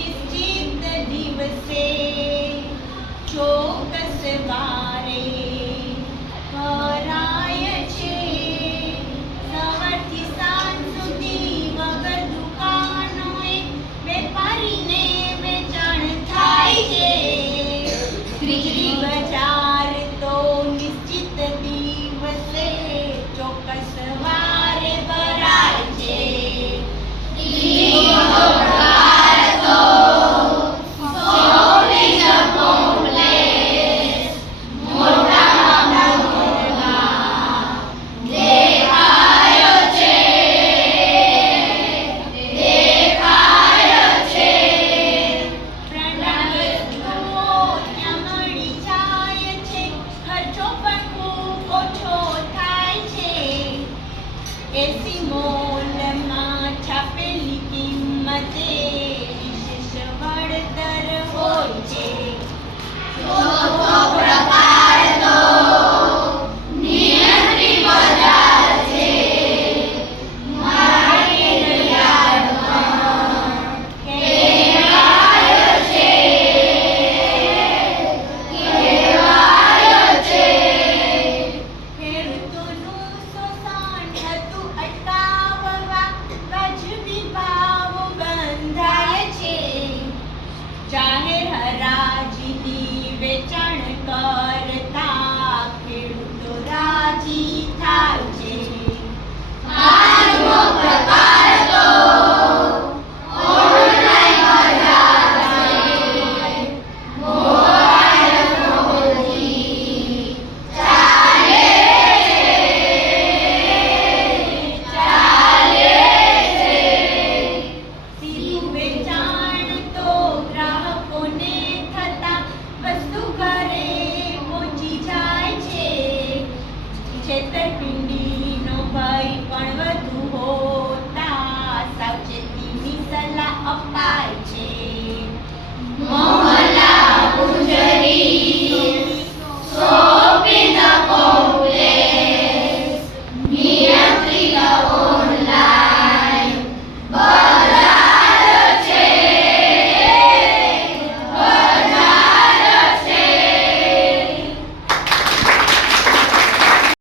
નિશ્ચિત દિવસે ચોક્કસ વારે ભરાય છે. સવારથી સાંજ સુધી વગર દુકાનોએ વેપારીને વેચાણ થાય છે. ત્રીજી બજાર તો નિશ્ચિત દિવસે ચોક્કસ વારે ભરાય છે. એસી મોલમાં છાપેલી કિંમતે વિશેષ વળતર હોય છે. ચોથો પ્રકાર તો નિયંત્રિત બજાર છે. માર્કેટ યાર્ડમાં કહેવાય છે ખેડૂતોનું શોષણ થતું અટકાવવા વાજબી ભાવ બંધાય છે. જાહેર હરાજીની વેચાણ કરતા ખેડૂતો રાજી થાય છે. પાંચમો પ્રકાર તો ઓનલાઈન બજાર છે. મોબાઈલ ફોનથી ચાલે છે. સીધું વેચાણ તો ગ્રાહકોને થતા વસ્તુ ઘરે પહોંચી જાય છે. છેતરપિંડીનો ભય પણ વધુ હોતા સાવચેતીની સલાહ અપાય